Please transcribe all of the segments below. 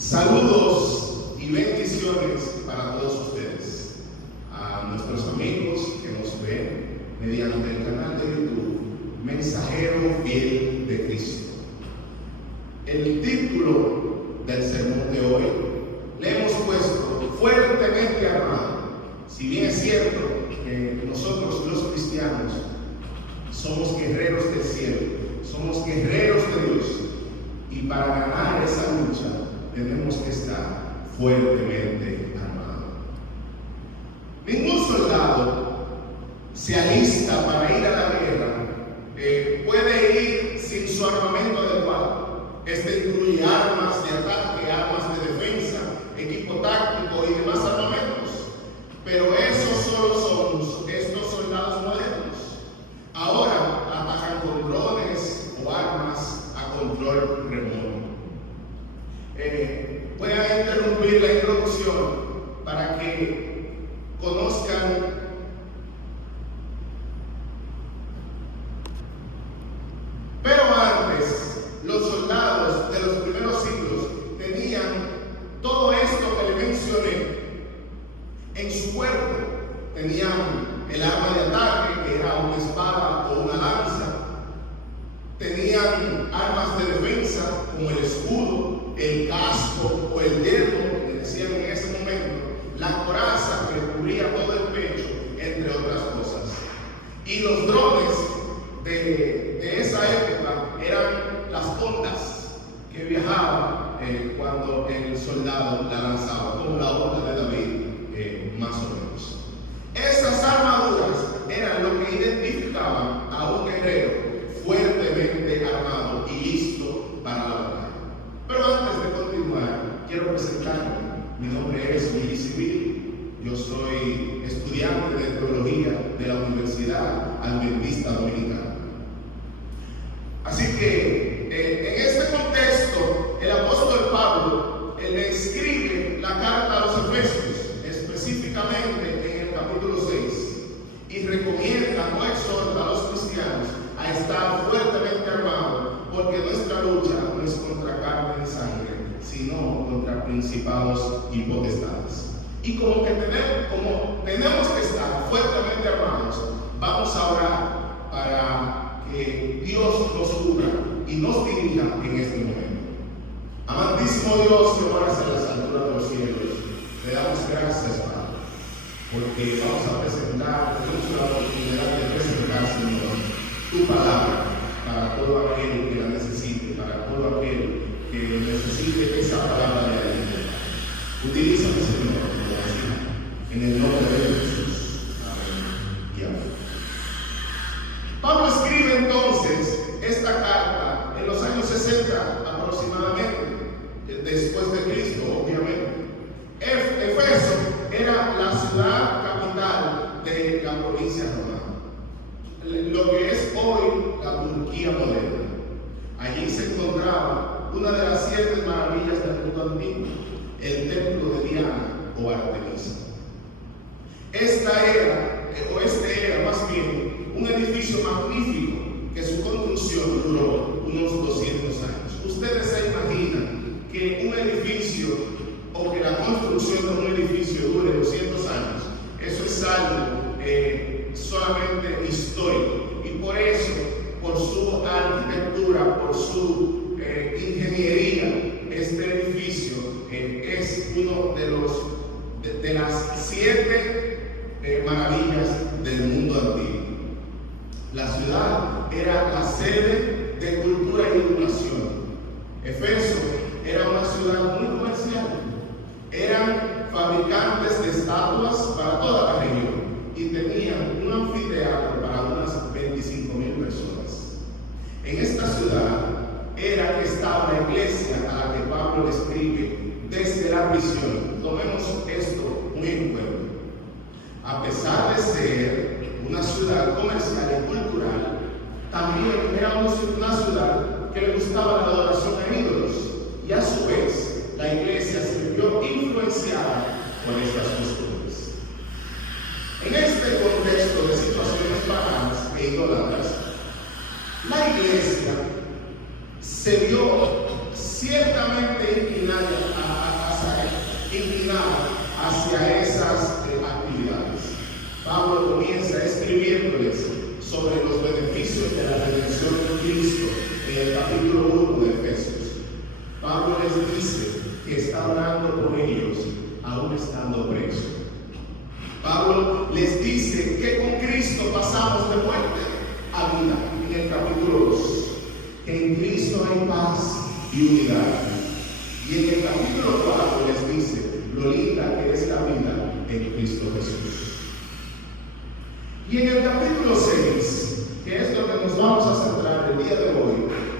Saludos y bendiciones para todos ustedes, a nuestros amigos que nos ven mediante el canal de YouTube Mensajero Fiel de Cristo. El título del sermón de hoy le hemos puesto Fuertemente Armado. Si bien es cierto que nosotros los cristianos somos guerreros del cielo, somos guerreros de Dios, y para ganar esa lucha tenemos que estar fuertemente armados. Ningún soldado se alista para ir a la guerra, puede ir sin su armamento adecuado. Este incluye armas de ataque, armas de defensa, equipo táctico y demás armamentos. Pero esos solo son estos soldados modernos. Ahora atacan con drones o armas a control remoto. Voy a interrumpir la introducción para que conozcan pero antes los soldados de los primeros siglos tenían todo esto que le mencioné en su cuerpo. Tenían el arma de ataque, que era una espada o una lanza. Tenían armas de defensa como el escudo, el casco o el yelmo, que decían en ese momento, la coraza que le cubría todo el pecho, entre otras cosas. Y los drones de esa época eran las ondas que viajaban cuando el soldado la lanzaba, como la onda de David, más o menos. Esas armaduras eran lo que identificaban a un guerrero fuertemente armado y listo para la batalla. Pero antes de continuar, quiero presentarme. Mi nombre es Willy Civil. Yo soy estudiante de teología de la Universidad Adventista Dominicana. Así que en este contexto, el apóstol Pablo le escribe la carta a los Efesios, específicamente en el capítulo 6, y recomienda o exhorta a los cristianos a estar fuertemente armados, porque nuestra lucha no es contra carne y sangre, sino contra principados y potestades. Y como tenemos que estar fuertemente armados, vamos a orar para que Dios nos cubra y nos dirija en este momento. Amantísimo Dios, que moras en las alturas de los cielos, le damos gracias, Padre, porque vamos a presentar, tenemos la oportunidad de presentar, Señor, tu palabra para todo aquel que la necesite, para todo aquel que necesite esa palabra de aliento. Utilízame, Señor, en el nombre de Jesús. Amén y amén. Pablo escribe entonces esta carta en los años 60 aproximadamente, después de Cristo, obviamente. Efeso era la ciudad capital de la provincia romana, lo que es hoy la Turquía moderna. Allí se encontraba una de las 7 maravillas del mundo antiguo, el templo de Diana o Artemisa. Este era más bien un edificio magnífico que su construcción duró unos 200 años. Ustedes se imaginan que un edificio o que la construcción de un edificio dure 200 años. Eso es algo solamente histórico, y por eso, por su arquitectura, por su ingeniería, este edificio es uno de las 7 maravillas del mundo antiguo. La ciudad era la sede de cultura y educación. Efeso era una ciudad muy comercial. Eran fabricantes de estatuas para toda la región y tenían un anfiteatro para unas 25.000 personas. En esta ciudad era que estaba la iglesia a la que Pablo le escribe desde la prisión. Tomemos esto muy en cuenta. A pesar de ser una ciudad comercial y cultural, también era una ciudad que le gustaba la adoración a ídolos, y a su vez la iglesia se vio influenciada por estas costumbres. En este contexto de situaciones paganas e idólatras, la iglesia se vio ciertamente inclinada a Pablo les dice que está orando por ellos, aún estando preso. Pablo les dice que con Cristo pasamos de muerte a vida, en el capítulo 2. Que en Cristo hay paz y unidad. Y en el capítulo 4 les dice lo linda que es la vida en Cristo Jesús. Y en el capítulo 6, que es donde nos vamos a centrar el día de hoy,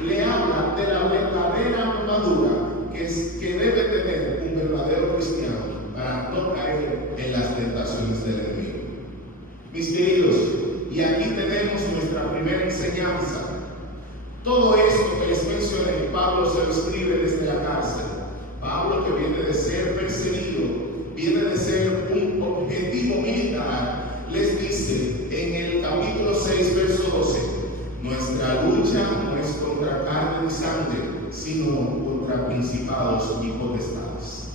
le habla de la verdadera armadura que debe tener un verdadero cristiano para no caer en las tentaciones del enemigo. Mis queridos, y aquí tenemos nuestra primera enseñanza. Todo esto que les mencioné, Pablo se lo escribe desde la cárcel. Pablo, que viene de ser perseguido, viene de ser un objetivo militar, les dice en el capítulo 6, verso 12, nuestra lucha no es contra carne ni sangre, sino contra principados y potestades.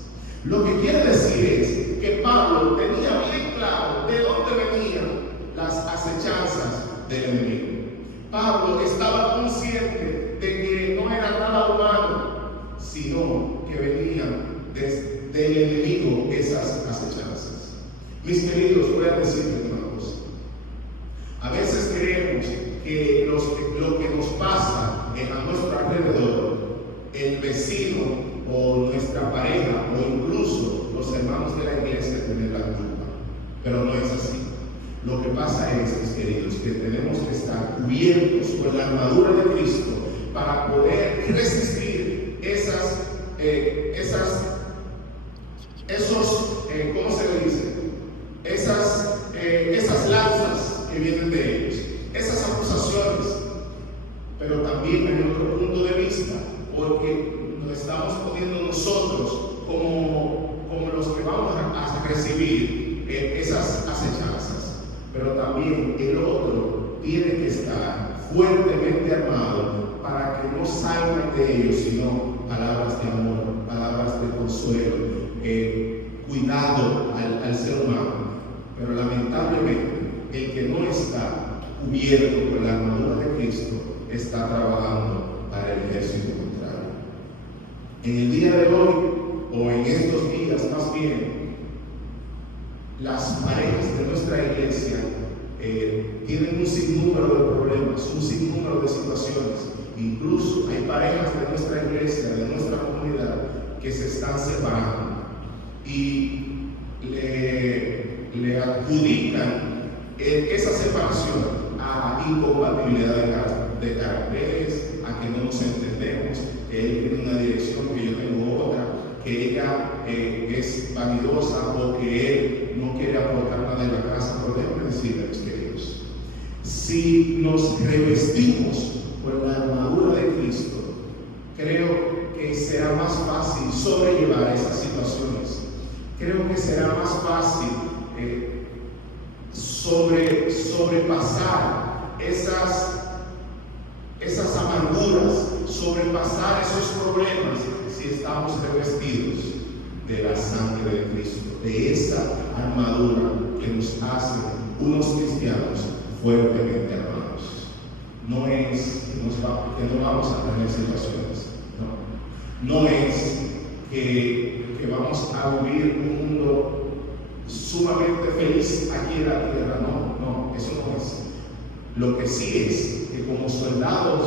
Lo que quiere decir es que Pablo tenía bien claro de dónde venían las acechanzas del enemigo. Pablo estaba consciente de que no era nada humano, sino que venían del enemigo esas acechanzas. Mis queridos, voy a decirles una cosa. A veces creemos que lo que nos pasa a nuestro alrededor, el vecino o nuestra pareja o incluso los hermanos de la iglesia tienen la culpa, pero no es así. Lo que pasa es, mis queridos, que tenemos que estar cubiertos con la armadura de Cristo para poder resistir ¿cómo se le dice? Esas lanzas que vienen de ellos, esas acusaciones. Pero también hay otro punto de vista, porque nos estamos poniendo nosotros como los que vamos a recibir esas acechanzas. Pero también el otro tiene que estar fuertemente armado para que no salgan de ellos sino palabras de amor, palabras de consuelo, cuidado al ser humano. Pero lamentablemente el que no está cubierto con la armadura de Cristo está trabajando para el ejército contrario. En el día de hoy, o en estos días más bien, las parejas de nuestra iglesia tienen un sinnúmero de problemas, un sinnúmero de situaciones. Incluso hay parejas de nuestra iglesia, de nuestra comunidad, que se están separando y le adjudican esa separación a incompatibilidad de caracteres, a que no nos entendemos, que él tiene una dirección, que yo tengo otra, que ella es vanidosa o que él no quiere aportar nada en la casa. Pero déjenme decirles, mis queridos, si nos revestimos con la armadura de Cristo, creo que será más fácil sobrellevar esas situaciones. Creo que será más fácil sobrepasar esas amarguras, sobrepasar esos problemas si estamos revestidos de la sangre de Cristo, de esa armadura que nos hace unos cristianos fuertemente armados. No es que no vamos a tener situaciones, no es que vamos a vivir un mundo sumamente feliz aquí en la tierra, no, eso no es. Lo que sí es que como soldados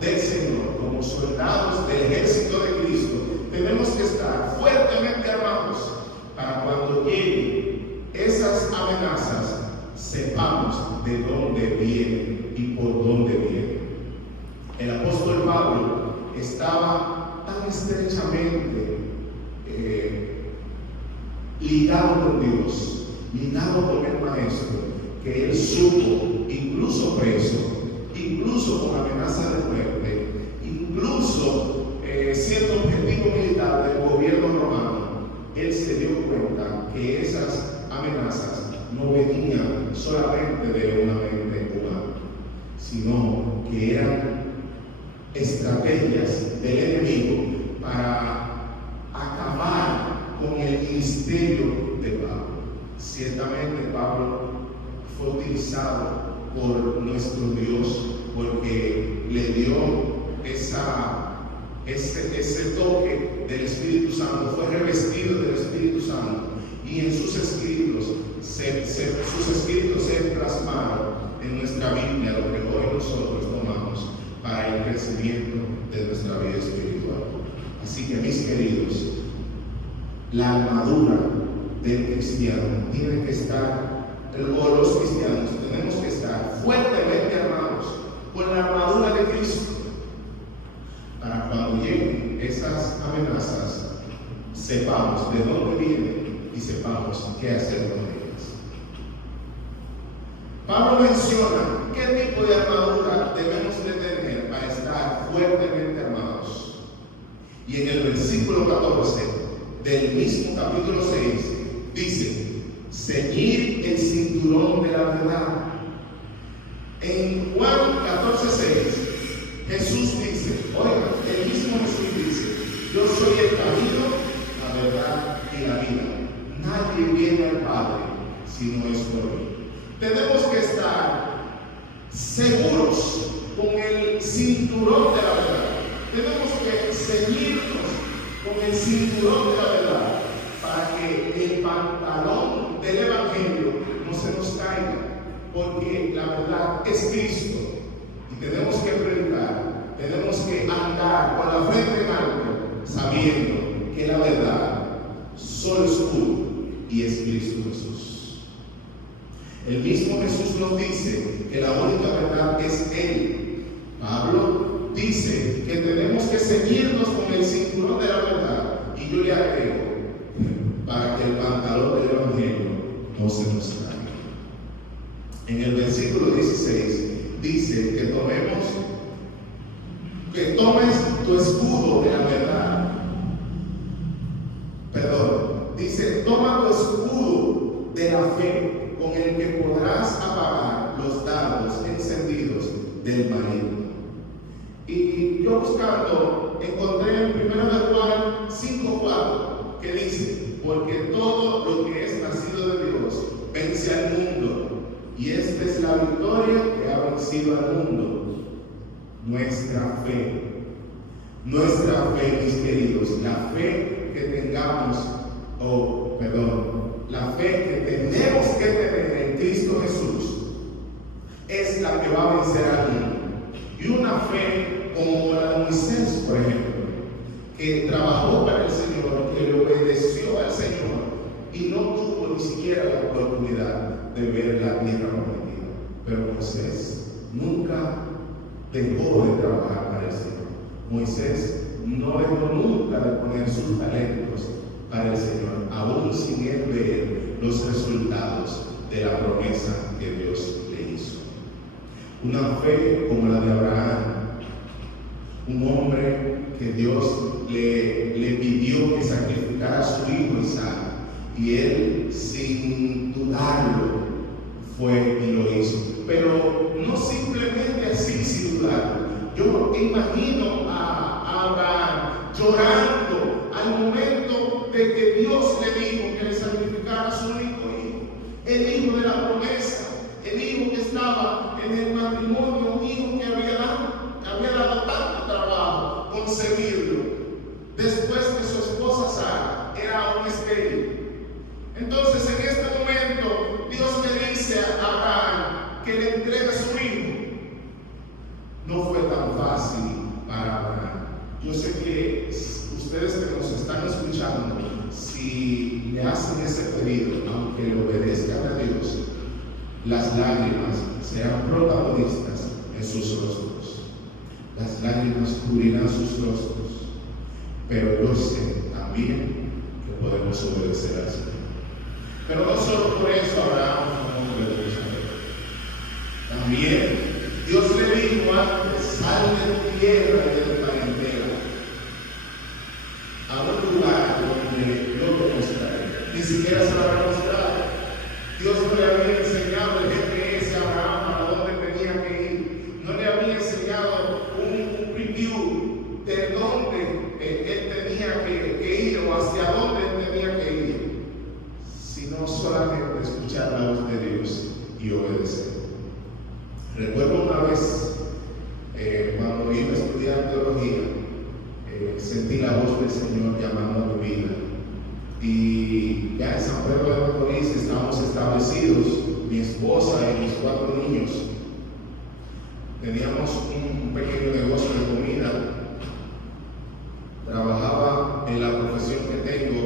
del Señor, como soldados del ejército de Cristo, tenemos que estar fuertemente armados para cuando lleguen esas amenazas, sepamos de dónde vienen y por dónde vienen. El apóstol Pablo estaba tan estrechamente ligado con Dios, ligado con el Maestro, que él supo, incluso preso, incluso con amenaza de muerte, incluso siendo objetivo militar del gobierno romano, él se dio cuenta que esas amenazas no venían solamente de una mente humana, sino que eran estrategias del enemigo para acabar con el ministerio de Pablo. Ciertamente Pablo fue utilizado por nuestro Dios porque le dio ese toque del Espíritu Santo, fue revestido del Espíritu Santo, y en sus escritos se plasmaron en nuestra Biblia, lo que hoy nosotros tomamos para el crecimiento de nuestra vida espiritual. Así que, mis queridos, la armadura del cristiano tiene que estar, o los cristianos tenemos que estar fuertemente armados con la armadura de Cristo, para cuando lleguen esas amenazas sepamos de dónde vienen y sepamos qué hacer con ellas. Pablo menciona qué tipo de armadura debemos de tener para estar fuertemente armados. Y en el versículo 14 del mismo capítulo 6 dice: ceñir el cinturón de la verdad. En Juan 14:6 Jesús dice, oiga, el mismo Jesús dice: yo soy el camino, la verdad y la vida. Nadie viene al Padre si no es por mí. Tenemos que estar seguros con el cinturón de la verdad. Tenemos que ceñirnos con el cinturón de la verdad para que el pantalón del Evangelio no se nos caiga, porque la verdad es Cristo y tenemos que predicar, tenemos que andar con la frente en alto, sabiendo que la verdad solo es uno y es Cristo Jesús. El mismo Jesús nos dice que la única verdad es Él. Pablo dice que tenemos que ceñirnos con el cinturón de la verdad, y yo le agrego, para que el pantalón del Evangelio no se nos caiga. En el versículo 16 dice que tomes tu escudo de la verdad. Dice: toma tu escudo de la fe, con el que podrás apagar los dardos encendidos del maligno. Y yo buscando, encontré en 1 Juan 5:4, que dice: porque todo lo que es nacido de Dios vence al mundo, y esta es la victoria que ha vencido al mundo, nuestra fe. Nuestra fe, mis queridos, la fe que tengamos, la fe que tenemos que tener en Cristo Jesús es la que va a vencer al mundo. Y una fe como la de Moisés, por ejemplo, que trabajó para el Señor, que le obedeció al Señor y no tuvo ni siquiera la oportunidad de ver la tierra prometida. Pero Moisés nunca dejó de trabajar para el Señor. Moisés no dejó nunca de poner sus talentos para el Señor, aún sin él ver los resultados de la promesa que Dios le hizo. Una fe como la de Abraham, un hombre que Dios le pidió que sacrificara a su hijo Isaac, y él, sin dudarlo, fue y lo hizo. Pero no simplemente así, sin dudarlo. Yo imagino a Abraham llorando al momento de que Dios le dijo que le sacrificara a su único hijo, el hijo de la promesa, el hijo que estaba en el matrimonio, un hijo que había dado tanto trabajo concebirlo, después que su esposa Sara era aún estéril. Entonces, en este momento, Dios le dice a Abraham que le entregue a su hijo. No fue tan fácil para Abraham. Yo sé que ustedes que nos están escuchando, si le hacen ese pedido, aunque le obedezcan a Dios, las lágrimas serán protagonistas en sus rostros. Las lágrimas cubrirán sus rostros. Pero yo sé también que podemos obedecer al Señor. Pero no solo por eso Abraham fue un hombre de Israel. También Dios le dijo antes: sal de tu tierra y de tu parentela a un lugar donde yo te mostraré. Ni siquiera se lo había mostrado. Dios no le había enseñado el GPS a Abraham para dónde tenía que ir. No le había enseñado un preview de dónde él tenía que ir o hacia dónde él tenía que ir, sino solamente escuchar la voz de Dios y obedecer. Recuerdo una vez, cuando iba a estudiar teología, Señor llamando a tu vida. Y ya en San Pedro de Macorís estamos establecidos, mi esposa y mis 4 niños. Teníamos un pequeño negocio de comida. Trabajaba en la profesión que tengo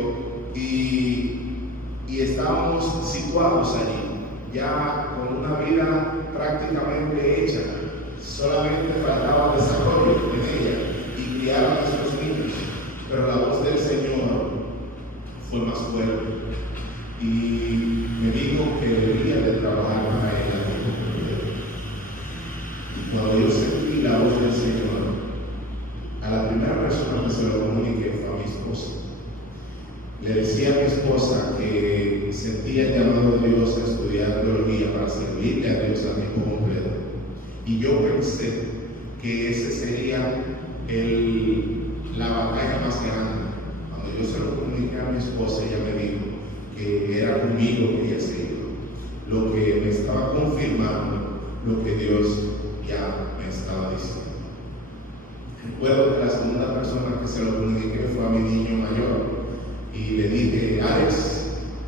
y estábamos situados allí, ya con una vida prácticamente hecha. Solamente faltaba desarrollo en ella y criar a nuestros niños. Pero la voz del Señor fue más fuerte y me dijo que debía de trabajar para ella. Y cuando yo sentí la voz del Señor, a la primera persona que se lo comuniqué fue a mi esposa. Le decía a mi esposa que sentía el llamado de Dios a estudiar teología para servirle a Dios a tiempo completo. Y yo pensé que ese sería la batalla más grande. Cuando yo se lo comuniqué a mi esposa, ella me dijo que era conmigo que ella se iba, lo que me estaba confirmando lo que Dios ya me estaba diciendo. Recuerdo que la segunda persona que se lo comuniqué fue a mi niño mayor y le dije: Alex,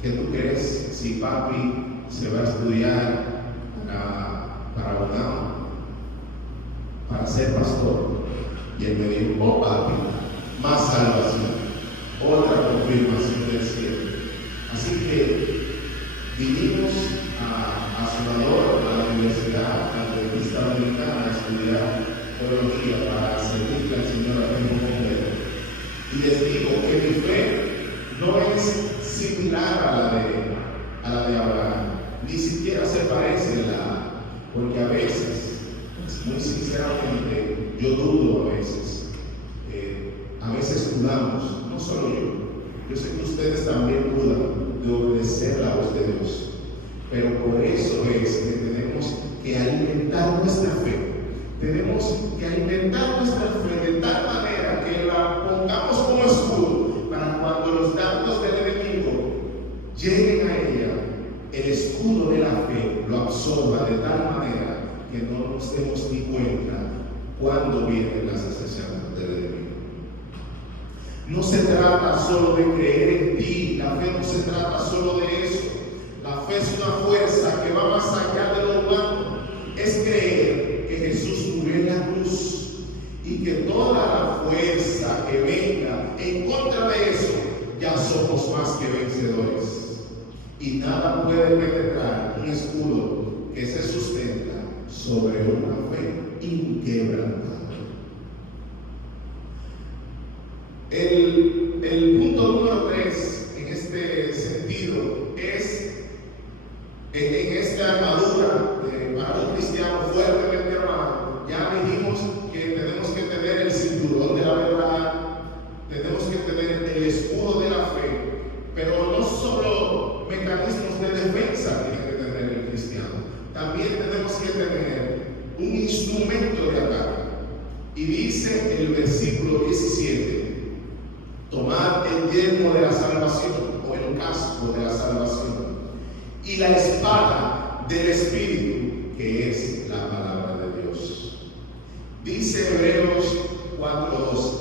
¿qué tú crees si papi se va a estudiar para UNAM, para ser pastor? Y él me dijo: oh papi, más salvación, otra confirmación del cielo. Así que vinimos a Salvador, a la Universidad Adventista Dominicana, a estudiar teología para servirle al Señor a tiempo completo. Y les digo que mi fe no es similar a la de Abraham, ni siquiera se parece porque a veces, muy sinceramente, yo dudo a veces dudamos, no solo yo sé que ustedes también dudan de obedecer la voz de Dios, pero por eso es que tenemos que alimentar nuestra fe. Tenemos que alimentar nuestra fe de tal manera que la pongamos como escudo para cuando los dardos del enemigo lleguen a ella, el escudo de la fe lo absorba de tal manera que no nos demos ni cuenta cuando vienen las asechanzas del enemigo. No se trata solo de creer en ti, la fe no se trata solo de eso. La fe es una fuerza que va más allá de lo humano. Es creer que Jesús murió en la cruz y que toda la fuerza que venga en contra de eso, ya somos más que vencedores. Y nada puede penetrar un escudo que se sustenta sobre una fe inquebrantable. El punto número 3 en este sentido es en esta armadura para un cristiano fuertemente armado. Ya dijimos que tenemos que tener el cinturón de la verdad, tenemos que tener el escudo de la fe, pero no solo mecanismos de defensa tiene que tener el cristiano, también tenemos que tener un instrumento de ataque. Y dice el versículo 17: tomad el yelmo de la salvación, o el casco de la salvación, y la espada del Espíritu, que es la palabra de Dios. Dice Hebreos 4:12: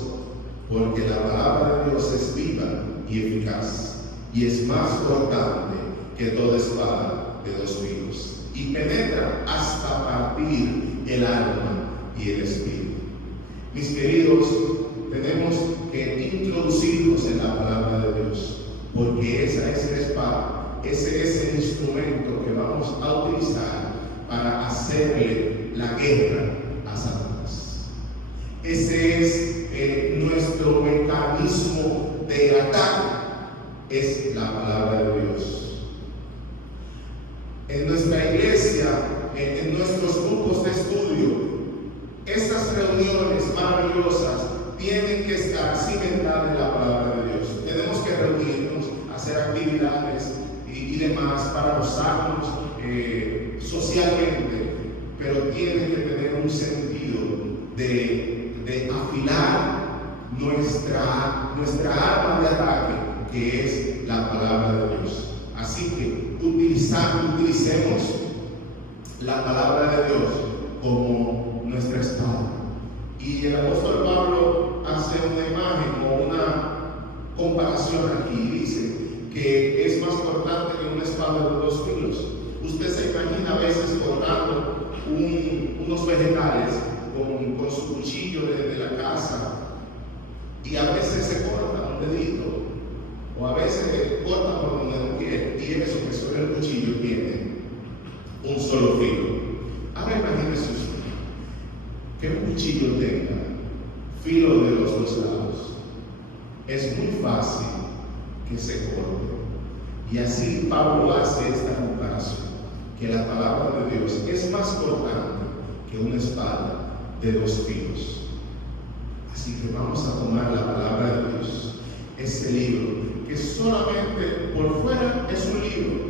porque la palabra de Dios es viva y eficaz, y es más cortante que toda espada de 2 filos, y penetra hasta partir el alma y el espíritu. Mis queridos, tenemos que introducirnos en la palabra de Dios, porque esa es la espada, ese es el instrumento que vamos a utilizar para hacerle la guerra a Satanás. Ese es nuestro mecanismo de ataque, es la palabra de Dios. En nuestra iglesia, en nuestros grupos de estudio, esas reuniones maravillosas tienen que estar cimentadas en la palabra de Dios. Tenemos que reunirnos, hacer actividades y demás para gozarnos socialmente, pero tiene que tener un sentido de afilar nuestra arma de ataque, que es la palabra de Dios. Así que utilicemos la palabra de Dios como nuestra espada. Y el apóstol Pablo hace una imagen o comparación aquí. Dice que es más cortante que una espada de dos filos. Usted se imagina a veces cortando unos vegetales con su cuchillo de la casa, y a veces se corta un dedito, o a veces corta por donde no quiere, y eso que sobre el cuchillo tiene un solo filo. Ahora imagínese usted que un cuchillo tenga filo de los dos lados. Es muy fácil que se corte. Y así Pablo hace esta comparación, que la palabra de Dios es más cortante que una espada de dos filos. Así que vamos a tomar la palabra de Dios, ese libro que solamente por fuera es un libro,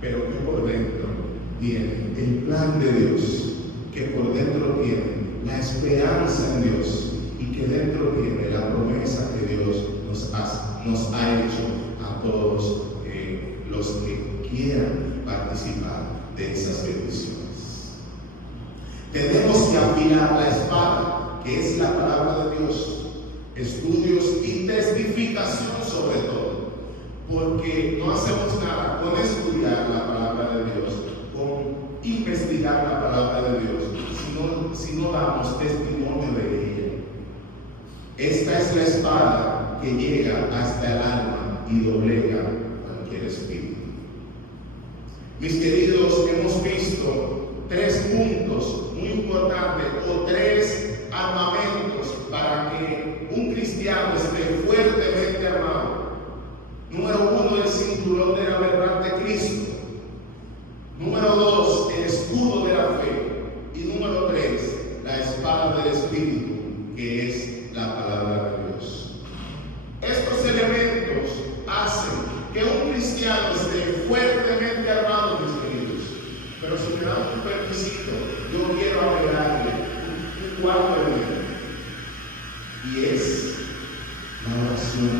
pero que por dentro tiene el plan de Dios, que por dentro tiene la esperanza en Dios, y que dentro tiene la promesa que Dios nos ha hecho a todos los que quieran participar de esas bendiciones. Tenemos que afilar la espada, que es la palabra de Dios, estudios y testificación sobre todo, porque no hacemos nada con estudiar la palabra de Dios, con investigar la palabra de Dios, si no damos testimonio de ella. Esta es la espada que llega hasta el alma y doblega cualquier espíritu. Mis queridos, hemos visto 3 puntos muy importantes, o 3 armamentos para que un cristiano esté fuertemente armado. Número 1, el cinturón de la verdad de Cristo. Número 2, el escudo de la fe. Y número 3, la espada del Espíritu, que es la palabra de Dios. Estos elementos hacen que un cristiano esté fuertemente armado, mis queridos. Pero si me dan un permisito, yo quiero agregarle un cuarto elemento, y es la oración.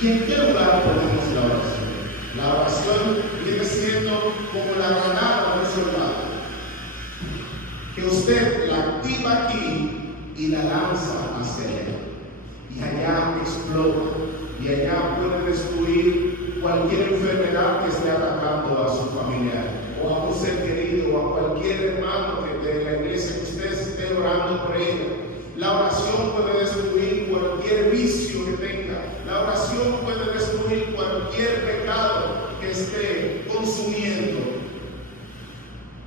¿Y en qué lugar ponemos la oración? La oración viene siendo como la granada de un soldado, que usted la activa aquí y la lanza hacia allá, y allá explota, y allá puede destruir cualquier enfermedad que esté atacando a su familiar, o a un ser querido, o a cualquier hermano de la iglesia que usted esté orando por ella. La oración puede destruir cualquier vicio que tenga. La oración puede destruir cualquier pecado que esté consumiendo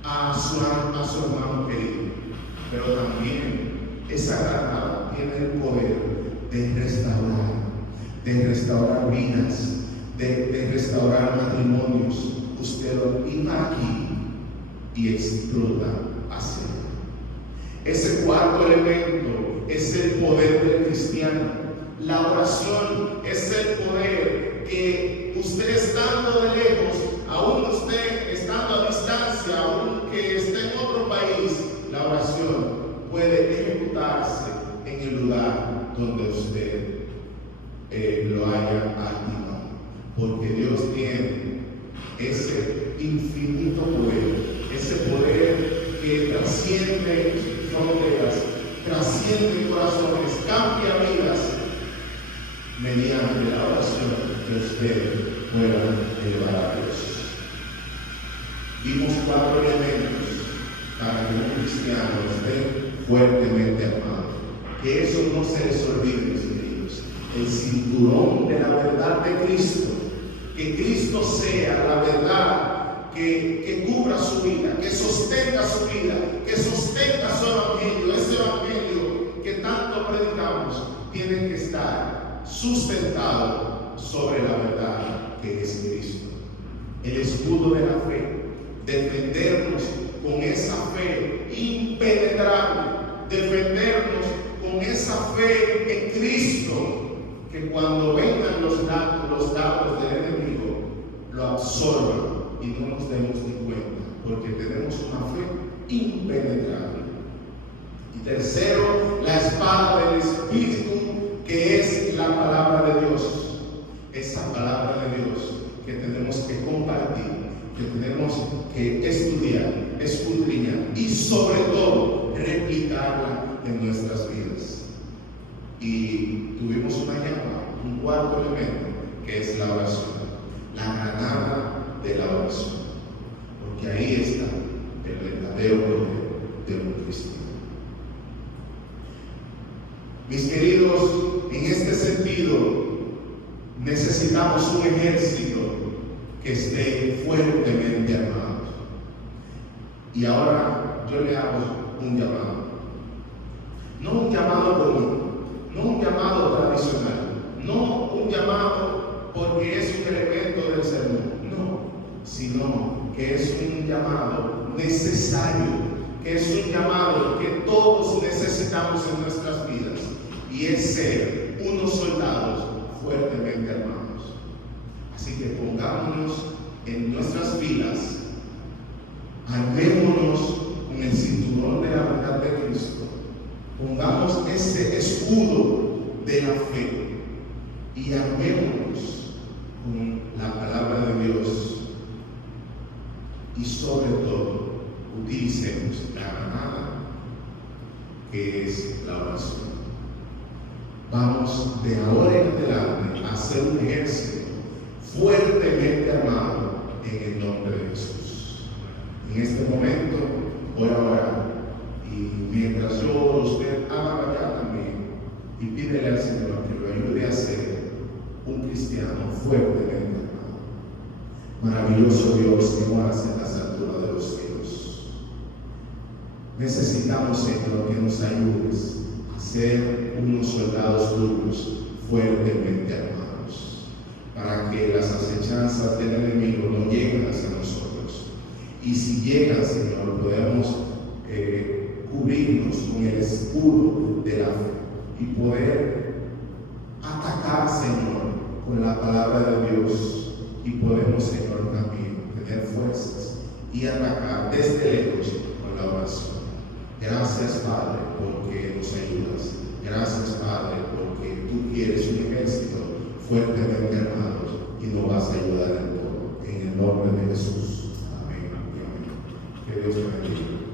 a su hermano querido. Pero también esa granada tiene el poder de restaurar vidas, de restaurar matrimonios. Usted lo activa aquí y explota hacia allá. Ese cuarto elemento es el poder del cristiano. La oración es el poder que usted, estando de lejos, aún usted estando a distancia, aún que esté en otro país, la oración puede ejecutarse en el lugar donde usted lo haya activado, porque Dios tiene ese infinito poder, ese poder que trasciende fronteras, trasciende corazones, cambia vidas, mediante la oración que usted pueda elevar a Dios. Vimos 4 elementos para que un cristiano esté fuertemente armado. Que eso no se les olvide, mis queridos. El cinturón de la verdad de Cristo. Que Cristo sea la verdad que cubra su vida, que sostenga su vida, que sostenga su evangelio. Ese evangelio que tanto predicamos tiene que estar sustentado sobre la verdad que es Cristo. El escudo de la fe, defendernos con esa fe impenetrable, defendernos con esa fe en Cristo, que cuando vengan los dardos del enemigo lo absorban y no nos demos ni cuenta, porque tenemos una fe impenetrable. Y tercero, la espada del Espíritu, que es la palabra de Dios. Esa palabra de Dios que tenemos que compartir, que tenemos que estudiar, escudriñar y sobre todo replicarla en nuestras vidas. Y tuvimos una llamada un cuarto elemento, que es la oración, la granada de la oración, porque ahí está el verdadero poder de un cristiano. Mis queridos, en este sentido, necesitamos un ejército que esté fuertemente armado. Y ahora yo le hago un llamado. No un llamado común, no un llamado tradicional, no un llamado porque es un elemento del sermón, no, sino que es un llamado necesario, que es un llamado que todos necesitamos en nuestras vidas, y es ser unos soldados fuertemente armados. Así que pongámonos en nuestras filas, armémonos con el cinturón de la verdad de Cristo, pongamos ese escudo de la fe y armémonos con la palabra de Dios, y sobre todo utilicemos la granada que es la oración. Vamos de ahora en adelante a ser un ejército fuertemente armado en el nombre de Jesús. En este momento voy a orar, y mientras yo oro, usted haga allá también y pídele al Señor que lo ayude a ser un cristiano fuertemente armado. Maravilloso Dios que moras en las alturas de los cielos, necesitamos, Señor, que nos ayudes a ser unos soldados tuyos fuertemente armados, para que las acechanzas del enemigo no lleguen hacia nosotros. Y si llegan, Señor, podemos cubrirnos con el escudo de la fe y poder atacar, Señor, con la palabra de Dios, y podemos, Señor, también tener fuerzas y atacar desde lejos con la oración. Gracias, Padre, porque nos ayudas. Gracias, Padre, porque tú quieres un ejército fuertemente armado y nos vas a ayudar en todo. En el nombre de Jesús. Amén. Amén. Que Dios te bendiga.